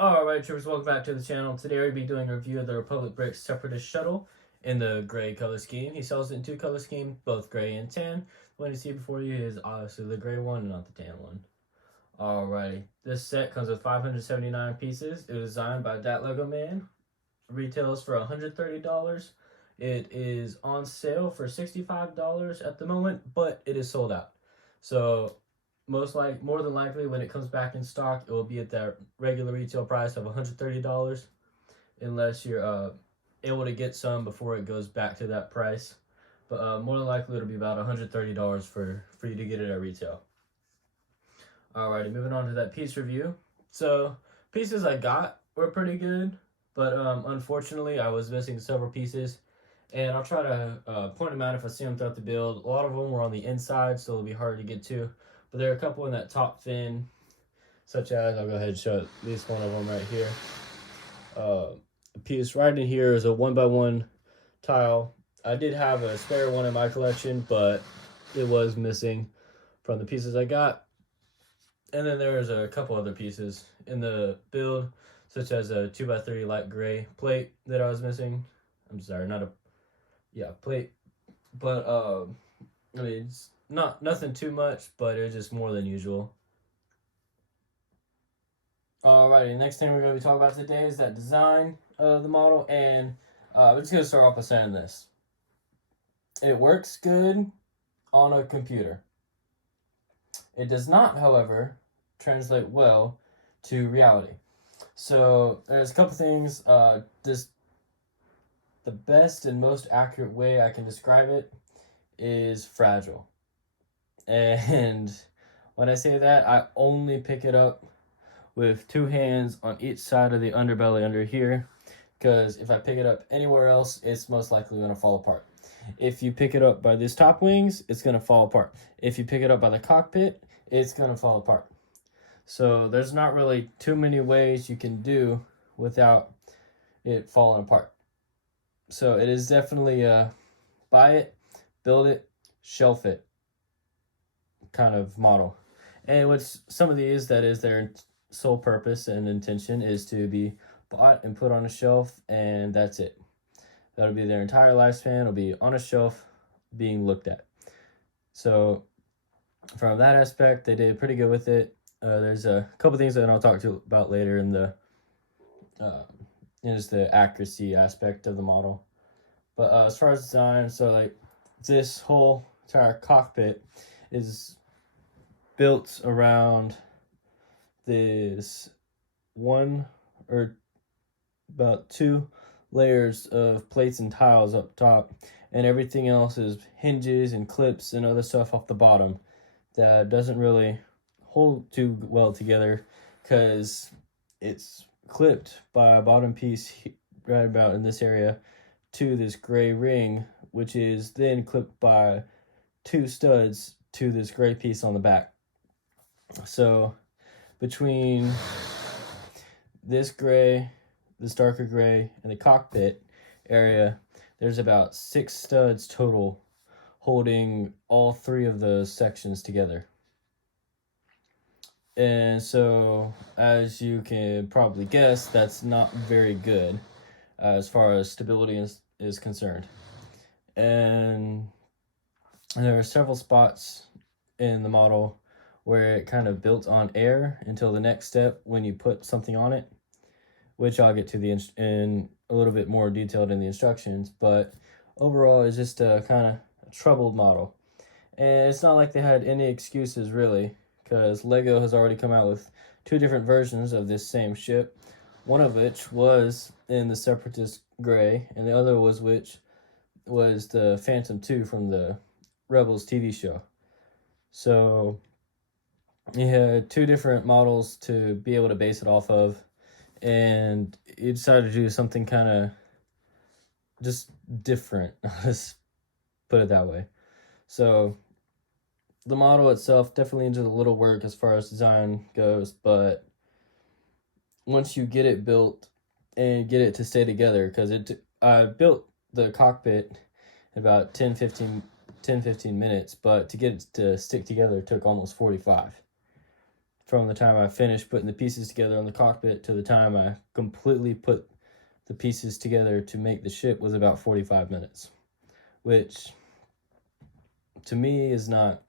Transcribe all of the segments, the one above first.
Alright, troopers, welcome back to the channel. Today we'll be doing a review of the Republic Brick Separatist Shuttle in the gray color scheme. He sells it in two color schemes, both gray and tan. The one you see before you is obviously the gray one and not the tan one. Alrighty, this set comes with 579 pieces. It was designed by Dat Lego Man. Retails for $130. It is on sale for $65 at the moment, but it is sold out. So more than likely, when it comes back in stock, it will be at that regular retail price of $130, unless you're able to get some before it goes back to that price. But more than likely, it'll be about $130 for you to get it at retail. Alrighty, moving on to that piece review. So pieces I got were pretty good, but unfortunately, I was missing several pieces. And I'll try to point them out if I see them throughout the build. A lot of them were on the inside, so it'll be hard to get to. But there are a couple in that top fin, such as, I'll go ahead and show at least one of them right here. A piece right in here is a 1x1 tile. I did have a spare one in my collection, but it was missing from the pieces I got. And then there's a couple other pieces in the build, such as a 2x3 light gray plate that I was missing. I'm sorry, plate. But, I mean, it's nothing too much, but it's just more than usual. Alrighty, next thing we're going to be talking about today is that design of the model, and we're just going to start off by saying this. It works good on a computer. It does not, however, translate well to reality. So there's a couple things. The best and most accurate way I can describe it is fragile. And when I say that, I only pick it up with two hands on each side of the underbelly under here, because if I pick it up anywhere else, it's most likely going to fall apart. If you pick it up by these top wings, it's going to fall apart. If you pick it up by the cockpit, it's going to fall apart. So there's not really too many ways you can do without it falling apart. So it is definitely buy it, build it, shelf it kind of model. And what's some of these that is their sole purpose and intention is to be bought and put on a shelf, and that's it. That'll be their entire lifespan. It'll be on a shelf being looked at. So from that aspect, they did pretty good with it. There's a couple things that I'll talk to you about later in the just the accuracy aspect of the model. But as far as design, so like this whole entire cockpit is built around this one or about two layers of plates and tiles up top, and everything else is hinges and clips and other stuff off the bottom that doesn't really hold too well together, because it's clipped by a bottom piece right about in this area to this gray ring, which is then clipped by two studs to this gray piece on the back. So between this gray, this darker gray, and the cockpit area, there's about 6 studs total holding all 3 of those sections together. And so, as you can probably guess, that's not very good as far as stability is concerned. And there are several spots in the model where it kind of built on air until the next step when you put something on it, which I'll get to in a little bit more detailed in the instructions. But overall, it's just a kind of a troubled model. And it's not like they had any excuses, really, because Lego has already come out with 2 different versions of this same ship, one of which was in the Separatist gray, and the other was the Phantom 2 from the Rebels TV show. So you had 2 different models to be able to base it off of, and you decided to do something kind of just different. Let's put it that way. So the model itself definitely needs a little work as far as design goes, but once you get it built and get it to stay together, because I built the cockpit in about 10-15 minutes, but to get it to stick together took almost 45. from the time I finished putting the pieces together on the cockpit to the time I completely put the pieces together to make the ship was about 45 minutes, which to me is not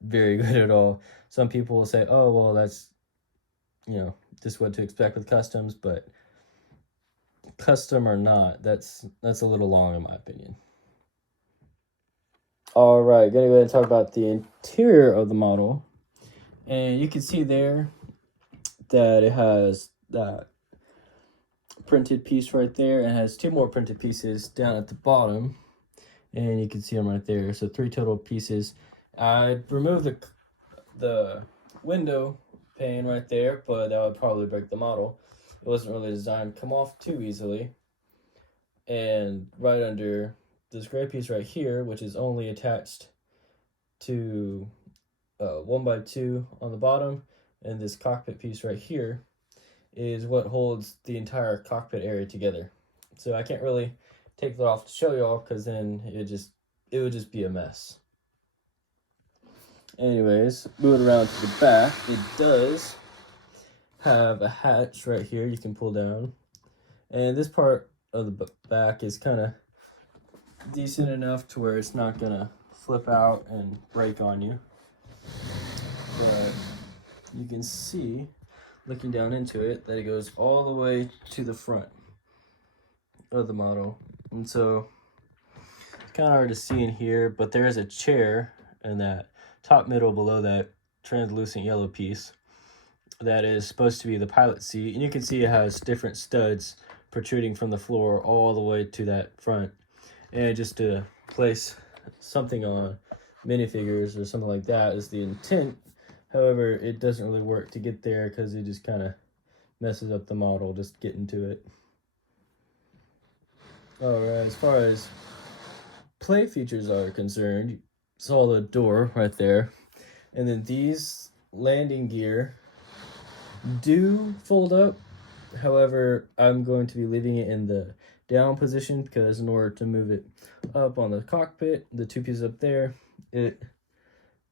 very good at all. Some people will say, oh, well, that's, just what to expect with customs, but custom or not, that's a little long in my opinion. All right, gonna go ahead and talk about the interior of the model. And you can see there that it has that printed piece right there and has 2 more printed pieces down at the bottom. And you can see them right there. So 3 total pieces. I removed the window pane right there, but that would probably break the model. It wasn't really designed to come off too easily. And right under this gray piece right here, which is only attached to 1x2 on the bottom, and this cockpit piece right here is what holds the entire cockpit area together. So I can't really take that off to show y'all because then it would just be a mess. Anyways, moving around to the back, it does have a hatch right here you can pull down. And this part of the back is kind of decent enough to where it's not going to flip out and break on you. But you can see, looking down into it, that it goes all the way to the front of the model. And so it's kind of hard to see in here, but there is a chair in that top middle below that translucent yellow piece that is supposed to be the pilot seat. And you can see it has different studs protruding from the floor all the way to that front. And just to place something on minifigures or something like that is the intent. However, it doesn't really work to get there because it just kind of messes up the model just getting to it. Alright, as far as play features are concerned, you saw the door right there. And then these landing gear do fold up. However, I'm going to be leaving it in the down position because in order to move it up on the cockpit, the 2 pieces up there, it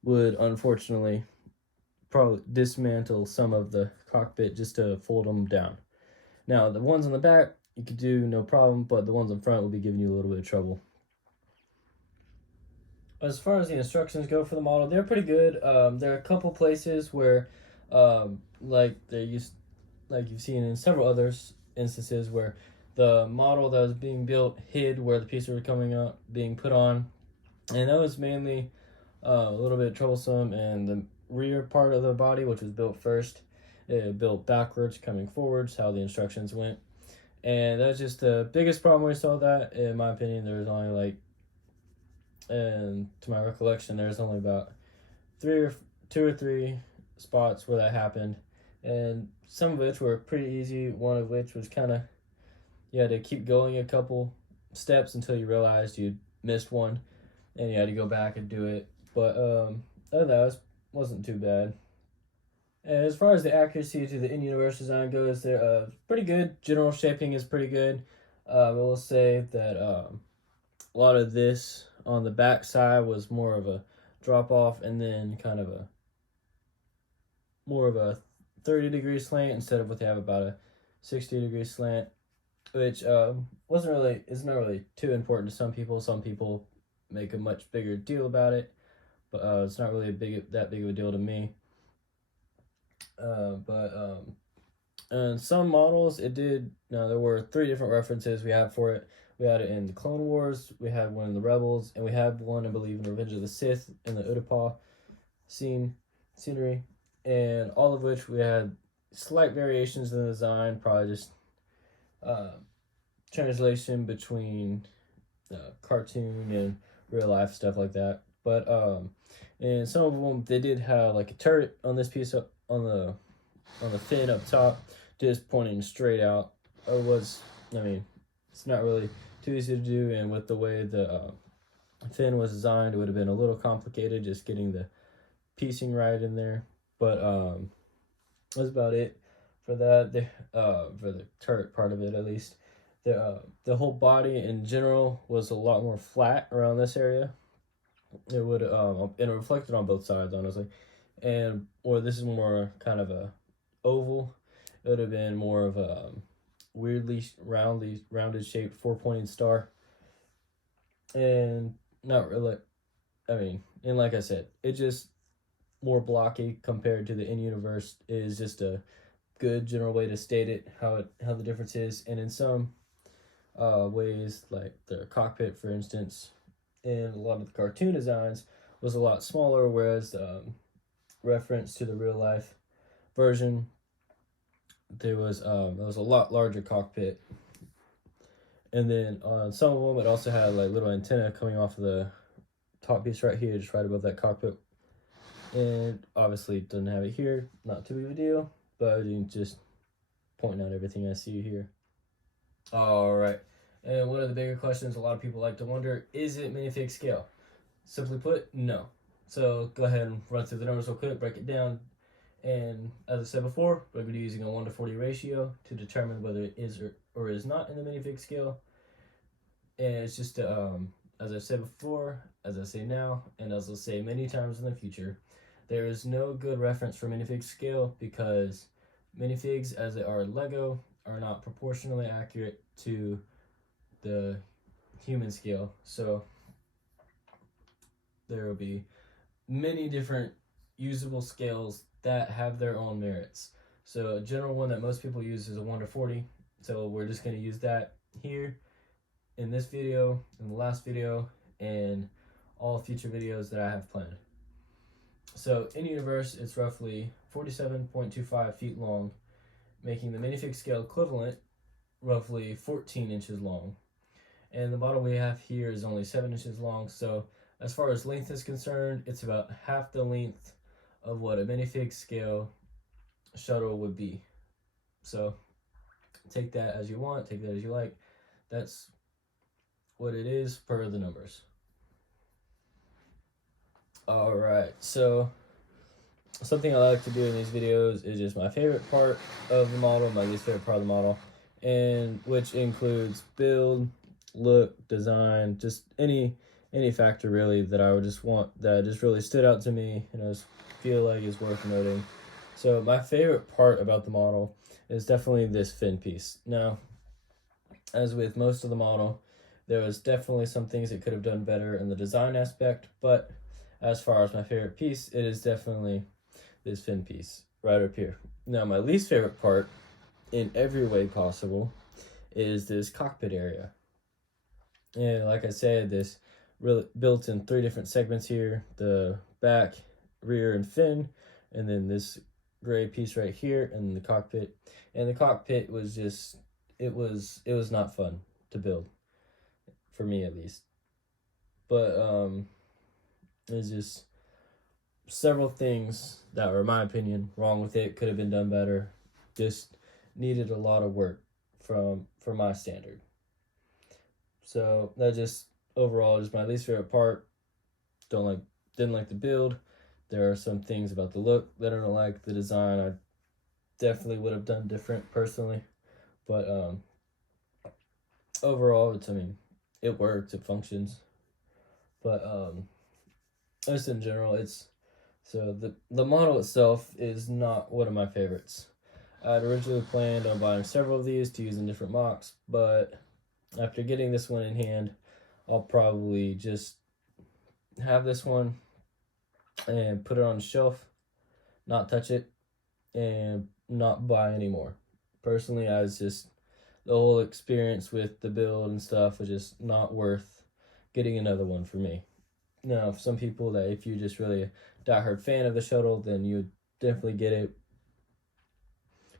would unfortunately probably dismantle some of the cockpit just to fold them down. Now, the ones on the back, you could do no problem, but the ones in front will be giving you a little bit of trouble. As far as the instructions go for the model, they're pretty good. There are a couple places where, like you've seen in several other instances where the model that was being built hid where the pieces were coming out, being put on, and that was mainly a little bit troublesome. And the rear part of the body, which was built first, it built backwards, coming forwards, how the instructions went, and that's just the biggest problem we saw. That, in my opinion, there was only and to my recollection, there's only about 2 or 3 spots where that happened, and some of which were pretty easy. One of which was kind of, you had to keep going a couple steps until you realized you missed one, and you had to go back and do it. But other than that, wasn't too bad. And as far as the accuracy to the in-universe design goes, they're pretty good. General shaping is pretty good. I will say that a lot of this on the back side was more of a drop off, and then kind of more of a 30-degree slant instead of what they have, about a 60-degree slant, which is not really too important to some people. Some people make a much bigger deal about it, but it's not really that big of a deal to me. And some models, there were 3 different references we had for it. We had it in the Clone Wars, we had one in the Rebels, and we had one, I believe, in Revenge of the Sith in the Utapau scenery, and all of which we had slight variations in the design, probably just translation between cartoon and real life stuff like that. But and some of them, they did have like a turret on this piece up on the fin up top, just pointing straight out. It's not really too easy to do, and with the way the fin was designed, it would have been a little complicated just getting the piecing right in there. But that's about it for that. For the turret part of it, at least. The whole body in general was a lot more flat around this area. It would and it reflected on both sides, honestly. and or this is more kind of a oval. It would have been more of a weirdly rounded shaped 4-pointed star, and not really. I mean, and like I said, it just more blocky compared to the in universe is just a good general way to state it, how the difference is. And in some ways, like the cockpit, for instance, in a lot of the cartoon designs was a lot smaller, whereas reference to the real life version, there was a lot larger cockpit. And then on some of them, it also had like little antenna coming off of the top piece right here, just right above that cockpit. And obviously, it doesn't have it here. Not too big of a deal, but just pointing out everything I see here. All right. And one of the bigger questions a lot of people like to wonder, is it minifig scale? Simply put, no. So go ahead and run through the numbers real quick, break it down. And as I said before, we're going to be using a 1:40 ratio to determine whether it is or is not in the minifig scale. And it's just, as I said before, as I say now, and as I'll say many times in the future, there is no good reference for minifig scale because minifigs, as they are Lego, are not proportionally accurate to the human scale. So there will be many different usable scales that have their own merits. So a general one that most people use is a 1:40. So we're just going to use that here in this video, in the last video, and all future videos that I have planned. So in universe, it's roughly 47.25 feet long, making the minifig scale equivalent roughly 14 inches long. And the model we have here is only 7 inches long, so as far as length is concerned, it's about half the length of what a minifig scale shuttle would be. So take that as you want, take that as you like. That's what it is per the numbers. All right, so something I like to do in these videos is just my favorite part of the model, my least favorite part of the model, and which includes build, look, design, just any factor really that I would just want, that just really stood out to me and I just feel like is worth noting. So my favorite part about the model is definitely this fin piece. Now, as with most of the model, there was definitely some things it could have done better in the design aspect, but as far as my favorite piece, it is definitely this fin piece right up here. Now, my least favorite part, in every way possible, is this cockpit area. And like I said, this really built in 3 different segments here: the back, rear, and fin, and then this gray piece right here, and the cockpit. And the cockpit was just, it was not fun to build, for me at least. But there's just several things that were, in my opinion, wrong with it. Could have been done better. Just needed a lot of work for my standard. So that just overall is my least favorite part. Didn't like the build. There are some things about the look that I don't like. The design I definitely would have done different personally, but overall it works, it functions. But just in general, so the model itself is not one of my favorites. I'd originally planned on buying several of these to use in different mocks, but after getting this one in hand, I'll probably just have this one and put it on the shelf, not touch it, and not buy anymore. Personally, the whole experience with the build and stuff was just not worth getting another one for me. Now, for some people, that if you're just really a diehard fan of the shuttle, then you definitely get it,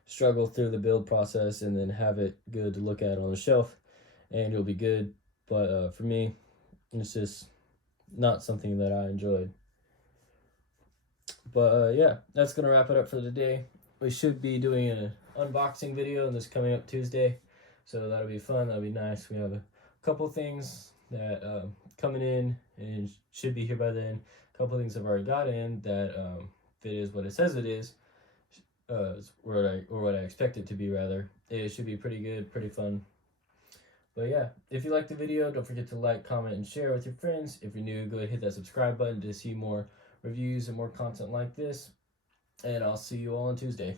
struggle through the build process, and then have it good to look at on the shelf, and you'll be good. But for me, it's just not something that I enjoyed. But yeah, that's gonna wrap it up for today. We should be doing an unboxing video on this coming up Tuesday, so that'll be fun. That'll be nice. We have a couple things that coming in and should be here by then. A couple things I've already got in that if it is what it says it is, or what I expect it to be rather, it should be pretty good, pretty fun. But yeah, if you liked the video, don't forget to like, comment, and share with your friends. If you're new, go ahead and hit that subscribe button to see more reviews and more content like this. And I'll see you all on Tuesday.